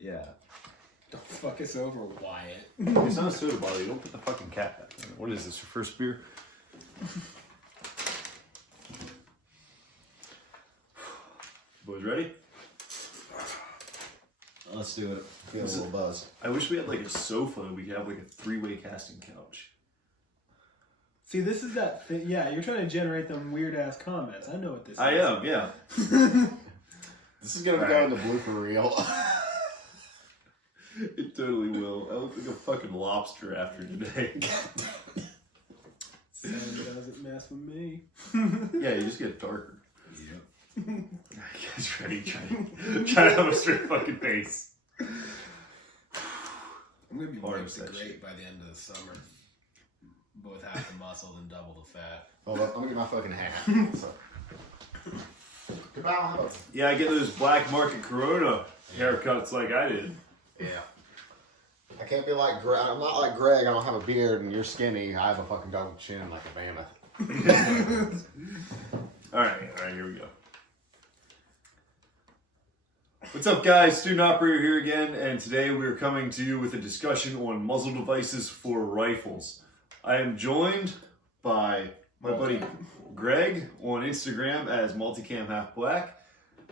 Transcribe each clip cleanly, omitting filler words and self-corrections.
Yeah. Don't fuck us over, Wyatt. It's not a soda bottle. You don't put the fucking cap back in it. What is this, your first beer? Boys ready? Let's do it. Feel a little buzz. I wish we had like a sofa and we could have like a 3-way casting couch. See, this is that thing. Yeah, you're trying to generate them weird ass comments. I know what this is. I am, yeah. This is gonna go in the blooper reel. It totally will. I look like a fucking lobster after today. Sandra doesn't mess with me. Yeah, you just get darker. Yep. You guys ready? Try to have a straight fucking face. I'm gonna be Hard mixed session. great by the end of the summer. Both half the muscle and double the fat. Hold up, let me get my fucking hat. So. Goodbye. Yeah, I get those black market Corona haircuts like I did. Yeah. I can't be like Greg. I'm not like Greg. I don't have a beard and you're skinny. I have a fucking double chin like a mammoth. All right, here we go. What's up, guys? Student Operator here again, and today we're coming to you with a discussion on muzzle devices for rifles. I am joined by my buddy Greg on Instagram as MulticamHalfBlack,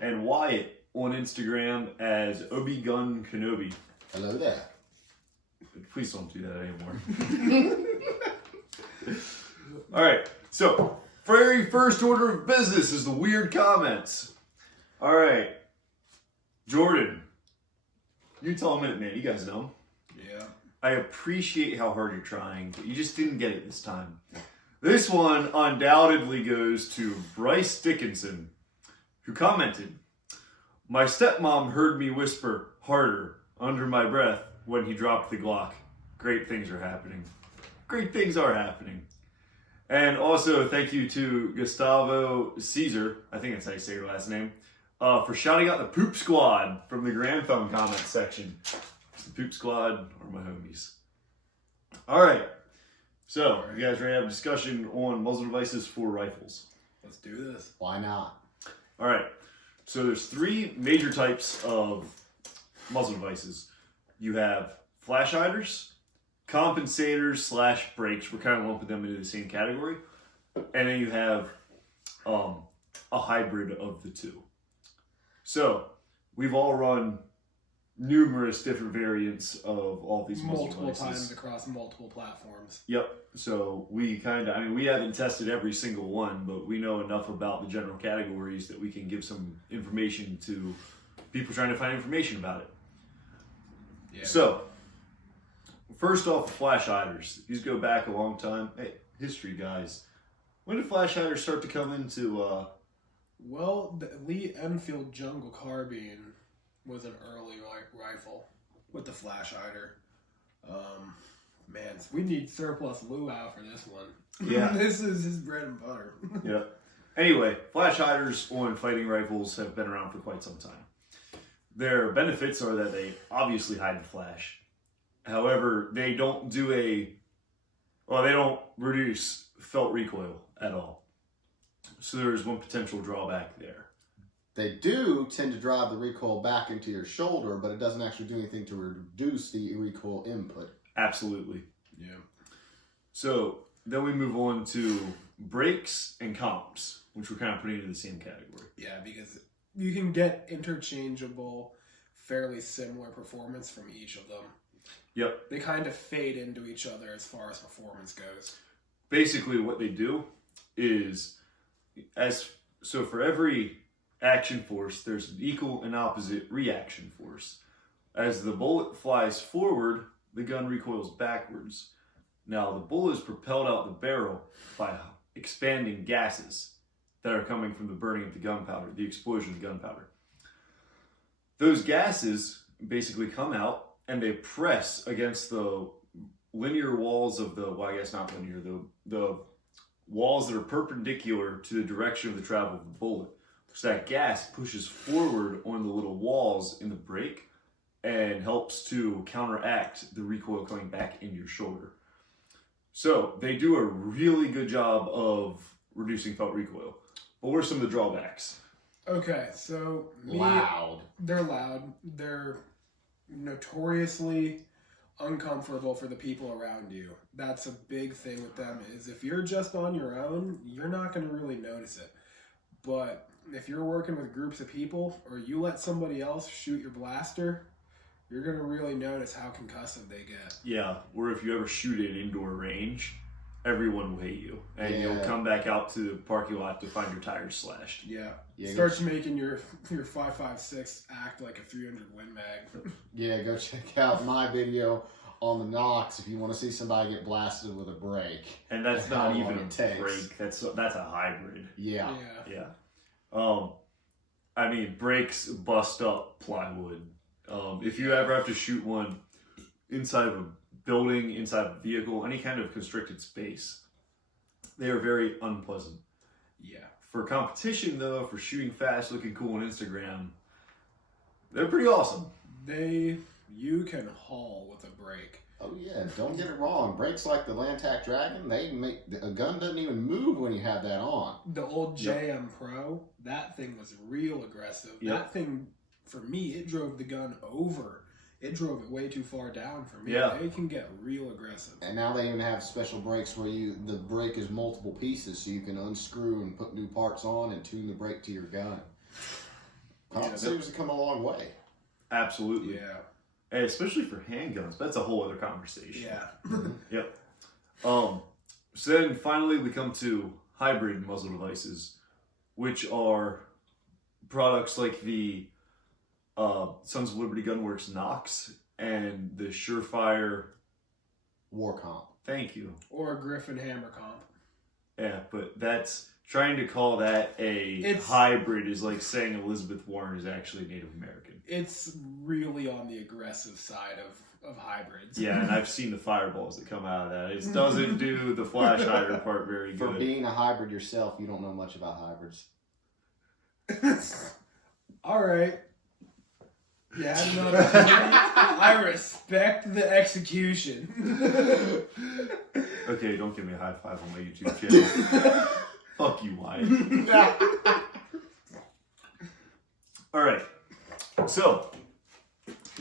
and Wyatt on Instagram as Obi-Gun Kenobi. Hello there. Please don't do that anymore. All right, so very first order of business is the weird comments. All right, Jordan, Utah Minute Man, you guys know him. Yeah. I appreciate how hard you're trying, but you just didn't get it this time. This one undoubtedly goes to Bryce Dickinson, who commented, "My stepmom heard me whisper harder under my breath when he dropped the Glock. Great things are happening." Great things are happening. And also, thank you to Gustavo Caesar, I think that's how you say your last name, for shouting out the Poop Squad from the Grand Thumb comment section. The Poop Squad are my homies. All right. So, you guys ready to have a discussion on muzzle devices for rifles? Let's do this. Why not? All right. So, there's 3 major types of muzzle devices. You have flash hiders, compensators / brakes. We're kind of lumping them into the same category. And then you have a hybrid of the two. So, we've all run numerous different variants of all these muzzle devices. Multiple times across multiple platforms. Yep. So we we haven't tested every single one, but we know enough about the general categories that we can give some information to people trying to find information about it. Yeah. So, first off, flash hiders. These go back a long time. Hey, history guys. When did flash hiders start to come into, Well, the Lee Enfield Jungle Carbine was an early rifle with the flash hider. Man, we need surplus luau for this one. Yeah. This is his bread and butter. Yeah. Anyway, flash hiders on fighting rifles have been around for quite some time. Their benefits are that they obviously hide the flash. However, they don't they don't reduce felt recoil at all. So there's one potential drawback there. They do tend to drive the recoil back into your shoulder, but it doesn't actually do anything to reduce the recoil input. Absolutely. Yeah. So then we move on to brakes and comps, which we're kind of putting into the same category. Yeah, because you can get interchangeable, fairly similar performance from each of them. Yep. They kind of fade into each other as far as performance goes. Basically what they do is, so for every action force, there's an equal and opposite reaction force. As the bullet flies forward, the gun recoils backwards. Now, the bullet is propelled out the barrel by expanding gases that are coming from the burning of the gunpowder, the explosion of the gunpowder. Those gases basically come out and they press against the linear walls of the walls that are perpendicular to the direction of the travel of the bullet. So that gas pushes forward on the little walls in the brake and helps to counteract the recoil coming back in your shoulder. So they do a really good job of reducing felt recoil. But what are some of the drawbacks? Okay, so Loud. They're loud. They're notoriously uncomfortable for the people around you. That's a big thing with them, is if you're just on your own, you're not going to really notice it. But if you're working with groups of people, or you let somebody else shoot your blaster, you're going to really notice how concussive they get. Yeah, or if you ever shoot at indoor range, everyone will hate you. And you'll come back out to the parking lot to find your tires slashed. Yeah. Starts making your 5.56 act like a 300 Win Mag. Yeah, go check out my video on the Nox if you want to see somebody get blasted with a brake. And that's not even a brake. That's a hybrid. Yeah. I mean, brakes bust up plywood. If you ever have to shoot one inside of a building, inside of a vehicle, any kind of constricted space, they are very unpleasant. Yeah. For competition, though, for shooting fast, looking cool on Instagram, they're pretty awesome. You can haul with a brake. Oh yeah, don't get it wrong. Brakes like the Lantac Dragon, a gun doesn't even move when you have that on. The old JM Pro, that thing was real aggressive. Yep. That thing, for me, it drove the gun over. It drove it way too far down for me. Yeah. They can get real aggressive. And now they even have special brakes where the brake is multiple pieces, so you can unscrew and put new parts on and tune the brake to your gun. Compensators have come a long way. Absolutely. Yeah. And especially for handguns, that's a whole other conversation. Yeah. Yep. So then finally we come to hybrid muzzle devices, which are products like the Sons of Liberty Gunworks Nox and the Surefire War Comp. Thank you. Or a Griffin Hammer Comp. Yeah, but that's trying to call that a hybrid is like saying Elizabeth Warren is actually Native American. It's really on the aggressive side of hybrids. Yeah, and I've seen the fireballs that come out of that. It doesn't do the flash hider part very good. For being a hybrid yourself, you don't know much about hybrids. All right. Yeah, I respect the execution. Okay, don't give me a high five on my YouTube channel. Fuck you, Wyatt. All right. So,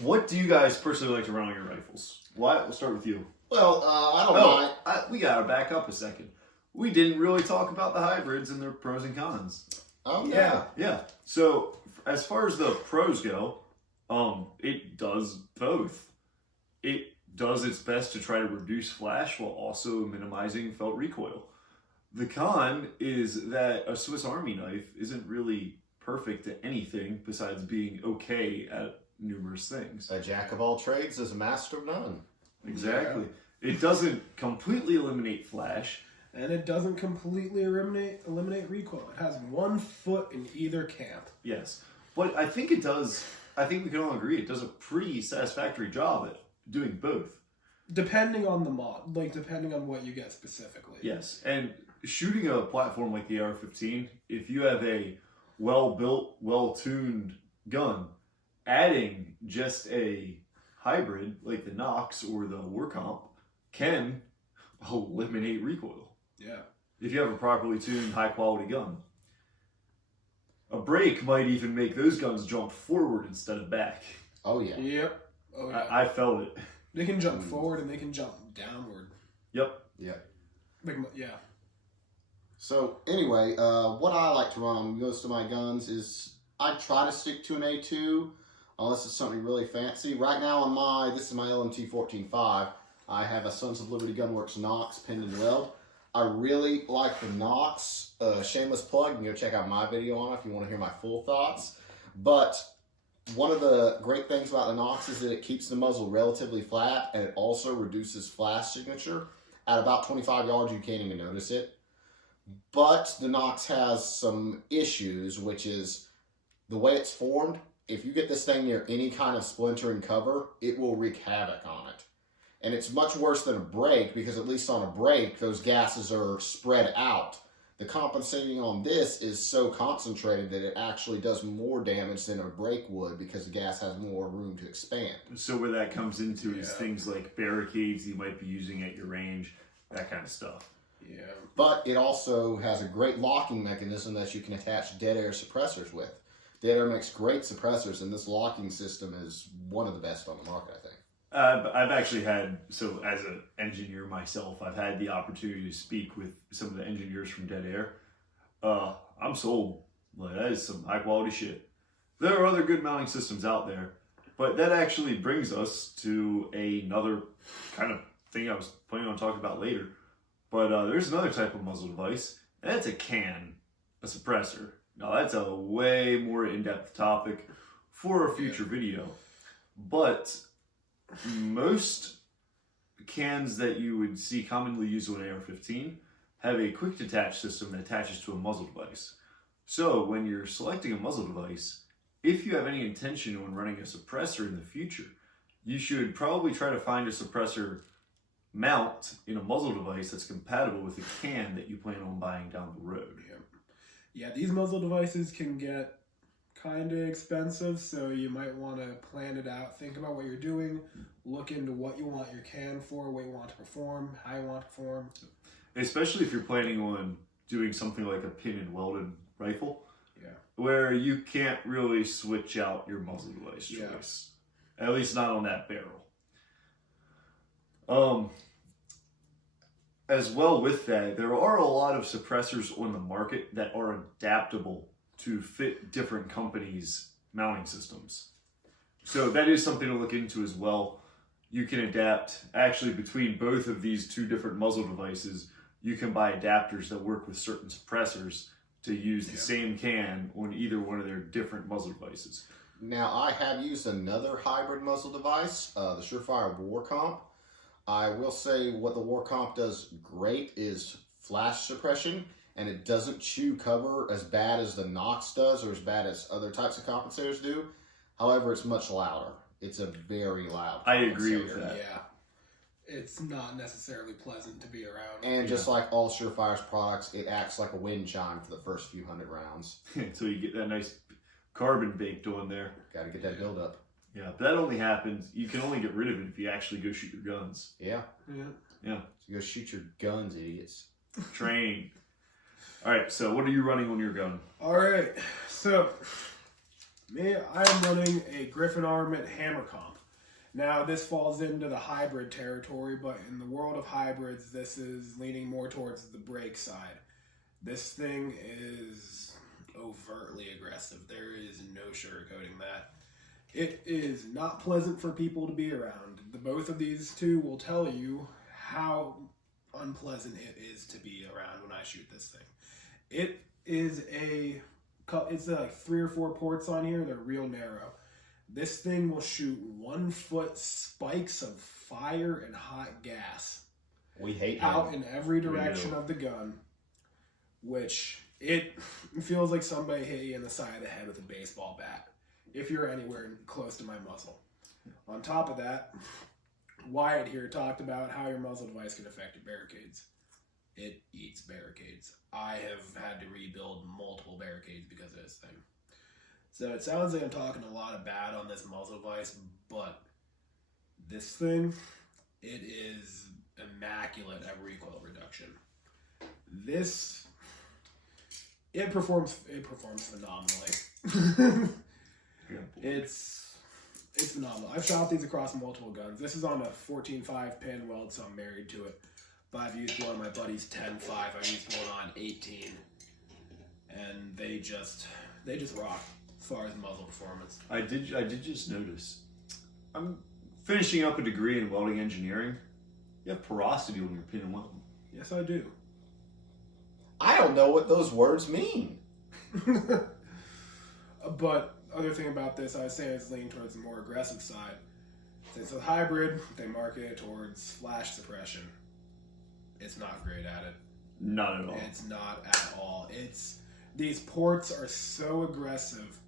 what do you guys personally like to run on your rifles? Wyatt, we'll start with you. Well, I don't mind. We gotta back up a second. We didn't really talk about the hybrids and their pros and cons. Oh, Yeah. So, as far as the pros go, it does both. It does its best to try to reduce flash while also minimizing felt recoil. The con is that a Swiss Army knife isn't really perfect at anything besides being okay at numerous things. A jack of all trades is a master of none. Exactly. Yeah. It doesn't completely eliminate flash. And it doesn't completely eliminate recoil. It has 1 foot in either camp. Yes. But I think it does, I think we can all agree, it does a pretty satisfactory job at doing both. Depending on the mod, depending on what you get specifically. Yes. And shooting a platform like the AR-15, if you have a well-built, well-tuned gun, adding just a hybrid like the Nox or the War Comp can eliminate recoil. Yeah. If you have a properly tuned, high-quality gun. A brake might even make those guns jump forward instead of back. Oh, yeah. Yep. Oh, yeah. I felt it. They can jump forward and they can jump downward. Yep. Yeah. So, anyway, what I like to run on most of my guns is I try to stick to an A2 unless it's something really fancy. Right now on this is my LMT 14.5, I have a Sons of Liberty Gunworks Nox pinned and weld. I really like the Nox. Shameless plug, you can go check out my video on it if you want to hear my full thoughts. But one of the great things about the Nox is that it keeps the muzzle relatively flat, and it also reduces flash signature. At about 25 yards, you can't even notice it. But the Nox has some issues, which is the way it's formed. If you get this thing near any kind of splintering cover, it will wreak havoc on it. And it's much worse than a brake, because at least on a brake, those gases are spread out. The compensating on this is so concentrated that it actually does more damage than a brake would, because the gas has more room to expand. So where that comes into is things like barricades you might be using at your range, that kind of stuff. Yeah. But it also has a great locking mechanism that you can attach dead air suppressors with. Dead Air makes great suppressors, and this locking system is one of the best on the market, I think. I've actually had, so as an engineer myself, I've had the opportunity to speak with some of the engineers from Dead Air. I'm sold. Like, that is some high quality shit. There are other good mounting systems out there, but that actually brings us to another kind of thing I was planning on talking about later. But there's another type of muzzle device, and that's a suppressor. Now that's a way more in-depth topic for a future video. But most cans that you would see commonly used on AR-15 have a quick detach system that attaches to a muzzle device. So when you're selecting a muzzle device, if you have any intention on running a suppressor in the future, you should probably try to find a suppressor mount in a muzzle device that's compatible with the can that you plan on buying down the road. Yeah, these muzzle devices can get kind of expensive, so you might want to plan it out. Think about what you're doing. Look into what you want your can for, what you want to perform, how you want to perform. Especially if you're planning on doing something like a pin and welded rifle, Yeah. where you can't really switch out your muzzle device choice. At least not on that barrel. As well with that, there are a lot of suppressors on the market that are adaptable to fit different companies' mounting systems. So that is something to look into as well. You can adapt, actually between both of these two different muzzle devices, you can buy adapters that work with certain suppressors to use the same can on either one of their different muzzle devices. Now, I have used another hybrid muzzle device, the Surefire War Comp. I will say what the War Comp does great is flash suppression, and it doesn't chew cover as bad as the Nox does or as bad as other types of compensators do. However, it's much louder. It's a very loud I agree with that. Yeah. It's not necessarily pleasant to be around. And just like all Surefire's products, it acts like a wind chime for the first few hundred rounds. So you get that nice carbon baked on there. Got to get that build up. Yeah, but that only happens, you can only get rid of it if you actually go shoot your guns. Yeah. Yeah. So go shoot your guns, idiots. Train. Alright, so what are you running on your gun? Alright, so me, I'm running a Griffin Armament Hammer Comp. Now, this falls into the hybrid territory, but in the world of hybrids, this is leaning more towards the brake side. This thing is overtly aggressive. There is no sugarcoating that. It is not pleasant for people to be around. Both of these two will tell you how unpleasant it is to be around when I shoot this thing. It's like 3 or 4 ports on here. They're real narrow. This thing will shoot 1-foot spikes of fire and hot gas. We hate out in every direction of the gun, which it feels like somebody hit you in the side of the head with a baseball bat if you're anywhere close to my muzzle. On top of that, Wyatt here talked about how your muzzle device can affect your barricades. It eats barricades. I have had to rebuild multiple barricades because of this thing. So it sounds like I'm talking a lot of bad on this muzzle device, but this thing, it is immaculate at recoil reduction. It performs phenomenally. It's phenomenal. I've shot these across multiple guns. This is on a 14.5 pin weld, so I'm married to it. But I've used one of my buddy's 10.5. I've used one on 18, and they just rock as far as muzzle performance. I did just notice. I'm finishing up a degree in welding engineering. You have porosity on your pin and weld. Yes, I do. I don't know what those words mean. But other thing about this, I was saying it's leaning towards the more aggressive side. Since it's a hybrid, they market it towards flash suppression. It's not great at it. Not at all. It's not at all. These ports are so aggressive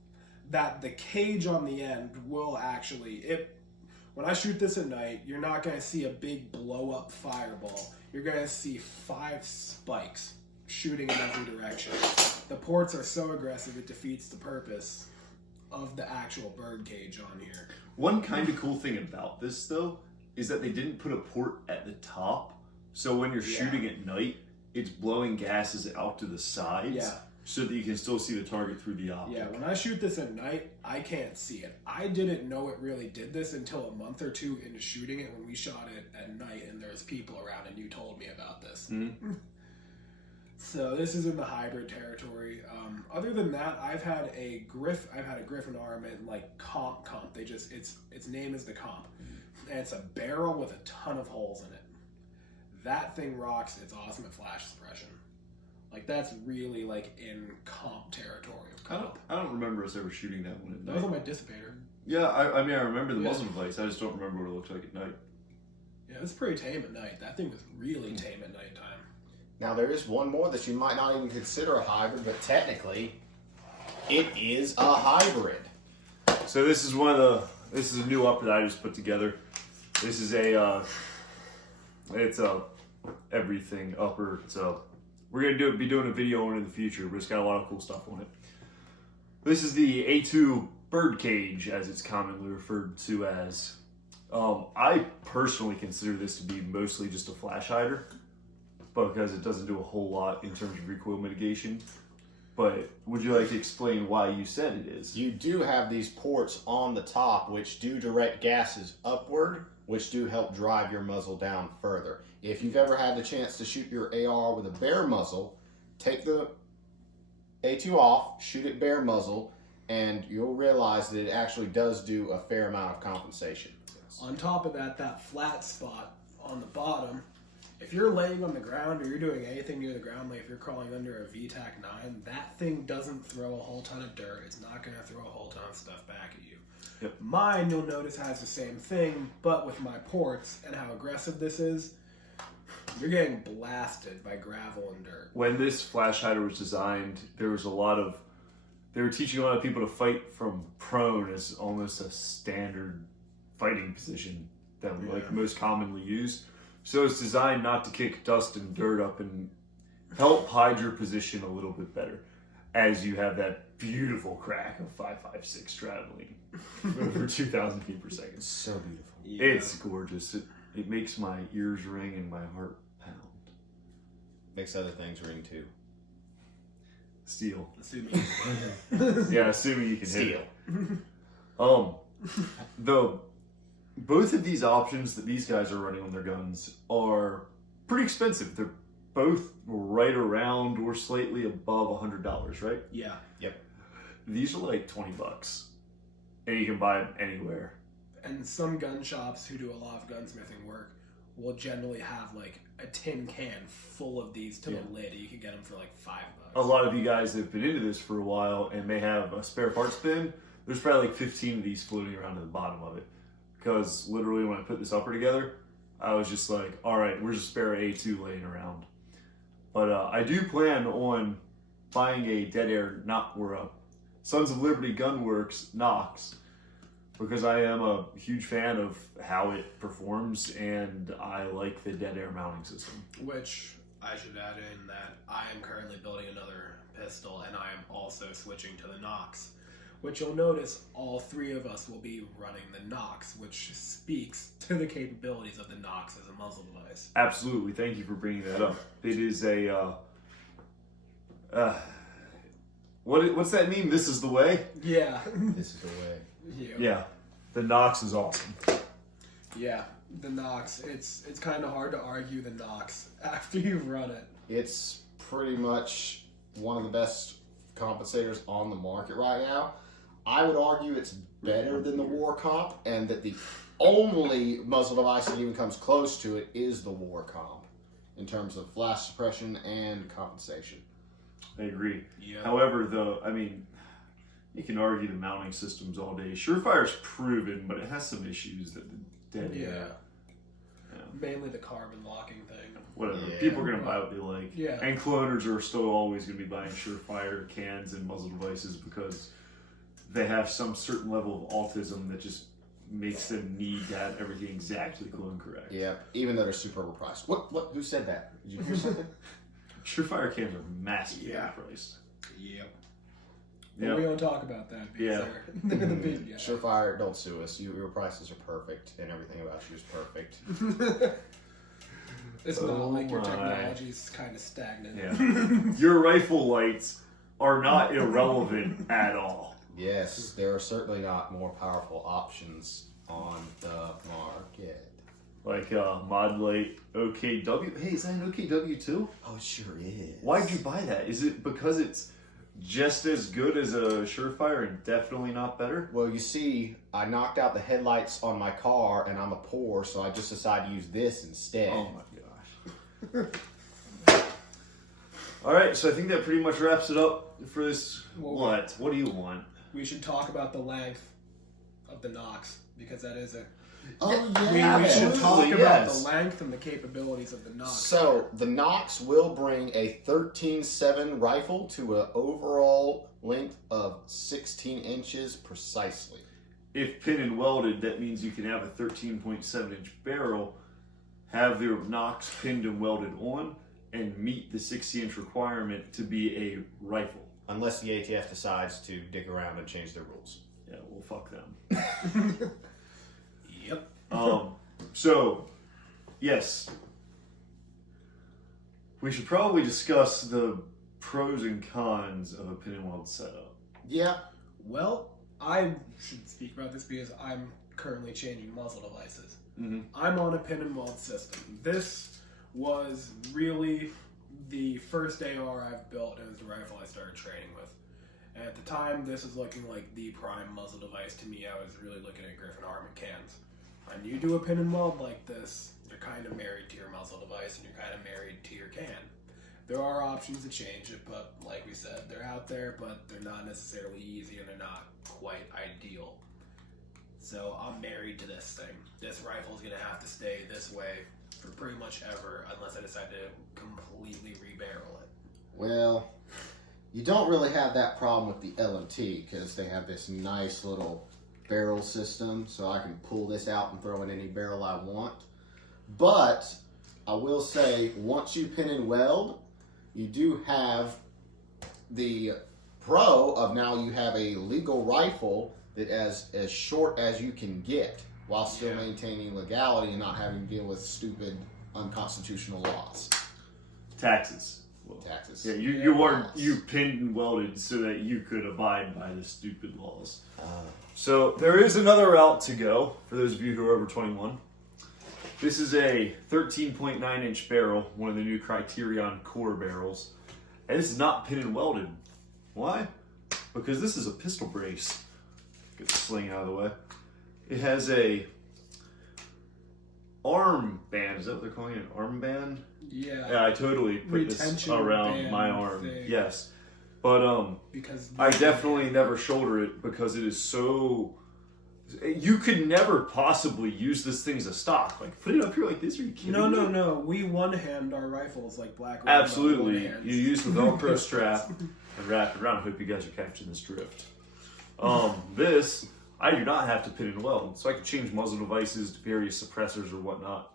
that the cage on the end will actually, when I shoot this at night, you're not going to see a big blow up fireball. You're going to see 5 spikes shooting in every direction. The ports are so aggressive it defeats the purpose of the actual bird cage on here. One kind of cool thing about this though is that they didn't put a port at the top, so when you're shooting at night, it's blowing gases out to the sides. Yeah. so that you can still see the target through the optic. Yeah, when I shoot this at night, I can't see it. I didn't know it really did this until a month or two into shooting it when we shot it at night and there was people around and you told me about this. Mm-hmm. So this is in the hybrid territory. Other than that, I've had a Griffin Armand like comp. They just its name is the comp, and it's a barrel with a ton of holes in it. That thing rocks. It's awesome at flash suppression. Like that's really like in comp territory of comp. I don't remember us ever shooting that one at That night. was on my dissipator. Yeah, I mean I remember the muzzle device. I just don't remember what it looked like at night. Yeah, it's pretty tame at night. That thing was really tame at nighttime. Now there is one more that you might not even consider a hybrid, but technically, it is a hybrid. So this is this is a new up that I just put together. This is it's a everything upper. So we're gonna be doing a video on it in the future, but it's got a lot of cool stuff on it. This is the A2 birdcage, as it's commonly referred to as. I personally consider this to be mostly just a flash hider, because it doesn't do a whole lot in terms of recoil mitigation. But would you like to explain why you said it is? You do have these ports on the top which do direct gases upward, which do help drive your muzzle down further. If you've ever had the chance to shoot your AR with a bare muzzle, take the A2 off, shoot it bare muzzle, and you'll realize that it actually does do a fair amount of compensation. On top of that, that flat spot on the bottom, if you're laying on the ground or you're doing anything near the ground, like if you're crawling under a VTAC 9, that thing doesn't throw a whole ton of dirt. It's not going to throw a whole ton of stuff back at you. Yep. Mine, you'll notice, has the same thing, but with my ports and how aggressive this is, you're getting blasted by gravel and dirt. When this flash hider was designed, they were teaching a lot of people to fight from prone as almost a standard fighting position that like most commonly used. So it's designed not to kick dust and dirt up and help hide your position a little bit better as you have that beautiful crack of 5.56 traveling over 2,000 feet per second. So beautiful. Yeah. It's gorgeous. It makes my ears ring and my heart pound. Makes other things ring too. Steel. Assuming Yeah, assuming you can hit Steel. it. Both of these options that these guys are running on their guns are pretty expensive. They're both right around or slightly above $100, right? Yeah. Yep. These are like $20, and you can buy them anywhere. And some gun shops who do a lot of gunsmithing work will generally have like a tin can full of these to the lid. You can get them for like $5. A lot of you guys have been into this for a while and may have a spare parts bin. There's probably like 15 of these floating around at the bottom of it. Because literally when I put this upper together, I was just like, all right, where's a spare A2 laying around? But I do plan on buying a dead air Sons of Liberty Gunworks Knox, because I am a huge fan of how it performs and I like the dead air mounting system. Which I should add in that I am currently building another pistol and I am also switching to the Knox. Which you'll notice all three of us will be running the Knox, which speaks to the capabilities of the Knox as a muzzle device. Absolutely, thank you for bringing that up. It is a what's that mean? This is the way. Yeah. This is the way. Yeah, the Knox is awesome. Yeah, the Knox. It's kind of hard to argue the Knox after you've run it. It's pretty much one of the best compensators on the market right now. I would argue it's better than the War Comp, and that the only muzzle device that even comes close to it is the War Comp in terms of flash suppression and compensation. I agree. Yeah. However, you can argue the mounting systems all day. Surefire's proven, but it has some issues that the dead air. Yeah. Mainly the carbon locking thing. Whatever. Yeah. People are going to buy what they like. Yeah. And cloners are still always going to be buying Surefire cans and muzzle devices because they have some certain level of autism that just makes them need to have everything exactly clone correct. Yeah, even though they're super overpriced. What? Who said that? Did you hear something? Surefire cans are massively overpriced. Yep. But we don't talk about that because they're the big guys. Surefire, don't sue us. Your prices are perfect, and everything about you is perfect. It's not like your technology's kind of stagnant. Yeah. Your rifle lights are not irrelevant at all. Yes, there are certainly not more powerful options on the market. Like Mod Light OKW. Hey, is that an OKW too? Oh, it sure is. Why'd you buy that? Is it because it's just as good as a Surefire and definitely not better? Well, you see, I knocked out the headlights on my car, and I'm a poor, so I just decided to use this instead. Oh my gosh. All right, so I think that pretty much wraps it up for this. What? What do you want? We should talk about the length of the Nox, because that is a... Oh, We yeah. should talk Absolutely, about yes. the length and the capabilities of the Nox. So, the Nox will bring a 13.7 rifle to an overall length of 16 inches precisely. If pin and welded, that means you can have a 13.7-inch barrel, have their Nox pinned and welded on, and meet the 60-inch requirement to be a rifle. Unless the ATF decides to dig around and change their rules. Yeah, well, fuck them. Yep. So, yes. We should probably discuss the pros and cons of a pin and weld setup. Yeah. Well, I should speak about this because I'm currently changing muzzle devices. Mm-hmm. I'm on a pin and weld system. This was really the first AR I've built, and it was the rifle I started training with. And at the time, this was looking like the prime muzzle device to me. I was really looking at Griffin Armand cans. When you do a pin and weld like this, you're kind of married to your muzzle device, and you're kind of married to your can. There are options to change it, but like we said, they're out there, but they're not necessarily easy, and they're not quite ideal. So I'm married to this thing. This rifle is going to have to stay this way for pretty much ever, unless I decide to completely rebarrel it. Well, you don't really have that problem with the LMT because they have this nice little barrel system, so I can pull this out and throw in any barrel I want. But I will say, once you pin and weld, you do have the pro of now you have a legal rifle that is as short as you can get while still maintaining legality and not having to deal with stupid unconstitutional laws. Taxes. Taxes. Yeah, you pinned and welded so that you could abide by the stupid laws. So there is another route to go for those of you who are over 21. This is a 13.9-inch barrel, one of the new Criterion Core barrels. And this is not pin and welded. Why? Because this is a pistol brace. Get the sling out of the way. It has a arm band. Is that what they're calling it? An arm band? Yeah, I totally put this Retention around band my arm. thing. Yes. But Because I definitely never shoulder it because it is so... You could never possibly use this thing as a stock. Like, put it up here like this, are you kidding me? No. We one-hand our rifles like Black Widow. Absolutely. One-hands. You use the Velcro strap and wrap it around. I hope you guys are catching this drift. This, I do not have to pin and weld. So I can change muzzle devices to various suppressors or whatnot.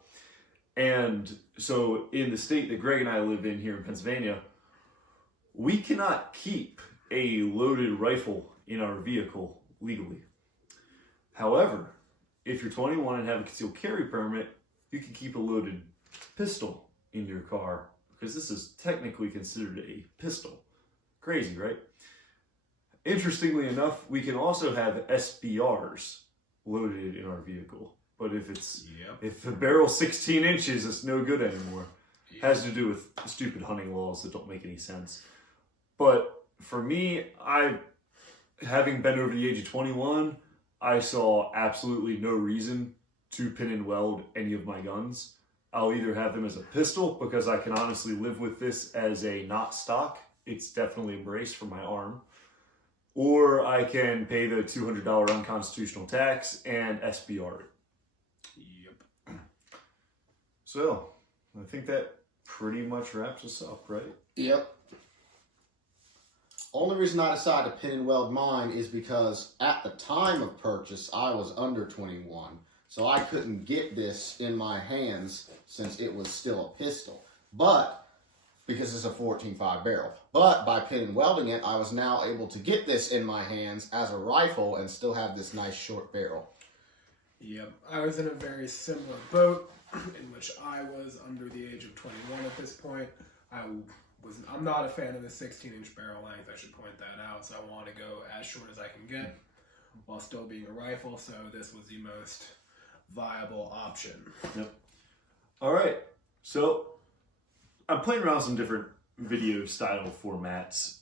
And so in the state that Greg and I live in here in Pennsylvania, we cannot keep a loaded rifle in our vehicle legally. However, if you're 21 and have a concealed carry permit, you can keep a loaded pistol in your car because this is technically considered a pistol. Crazy, right? Interestingly enough, we can also have SBRs loaded in our vehicle. But if the barrel's 16 inches, it's no good anymore. It has to do with stupid hunting laws that don't make any sense. But for me, having been over the age of 21, I saw absolutely no reason to pin and weld any of my guns. I'll either have them as a pistol because I can honestly live with this as a not stock. It's definitely a brace for my arm. Or I can pay the $200 unconstitutional tax and SBR it. Yep. So, I think that pretty much wraps us up, right? Yep. Only reason I decided to pin and weld mine is because at the time of purchase, I was under 21. So I couldn't get this in my hands since it was still a pistol. But, because it's a 14.5 barrel. But by pin and welding it, I was now able to get this in my hands as a rifle and still have this nice short barrel. Yep. I was in a very similar boat in which I was under the age of 21 at this point. I I'm not a fan of the 16-inch barrel length. I should point that out. So I want to go as short as I can get while still being a rifle. So this was the most viable option. Yep. All right. So I'm playing around with some different video style formats.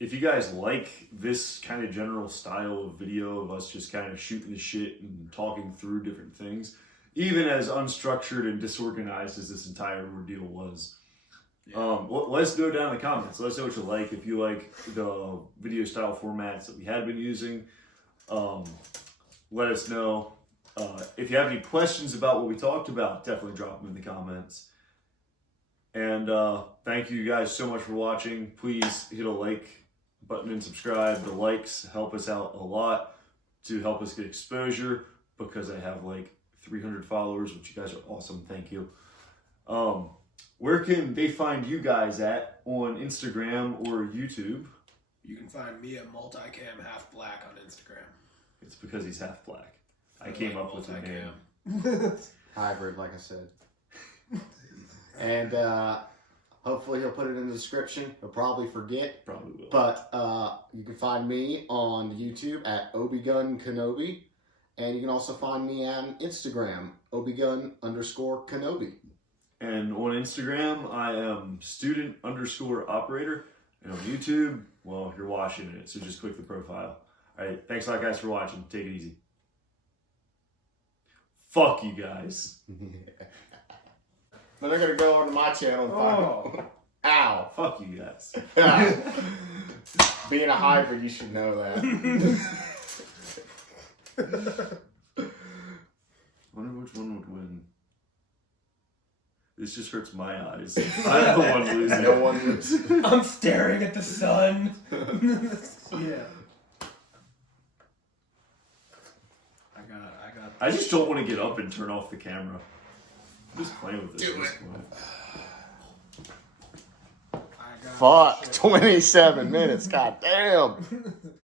If you guys like this kind of general style of video of us just kind of shooting the shit and talking through different things, even as unstructured and disorganized as this entire ordeal was, let's go down in the comments. Let us know what you like. If you like the video style formats that we had been using, let us know. If you have any questions about what we talked about, definitely drop them in the comments. And thank you guys so much for watching. Please hit a like button and subscribe. The likes help us out a lot to help us get exposure, because I have like 300 followers, which you guys are awesome. Thank you. Where can they find you guys at on Instagram or YouTube? You can find me at multicam half black on Instagram. It's because he's half black. I came up with the name. Hybrid, like I said. And hopefully he'll put it in the description. He'll probably forget. Probably will. But you can find me on YouTube at ObiGunKenobi. And you can also find me on Instagram, ObiGun_Kenobi. And on Instagram, I am student_operator. And on YouTube, well, you're watching it, so just click the profile. All right, thanks a lot, guys, for watching. Take it easy. Fuck you guys. Then they're going to go onto my channel and find Ow. Fuck you guys. Being a hybrid, you should know that. Wonder which one would win. This just hurts my eyes. I'm the one losing. No one loses. I'm staring at the sun. Yeah. I got. I just don't want to get up and turn off the camera. I'm just playing with this. Do at this it. point. Fuck, 27 minutes, god damn.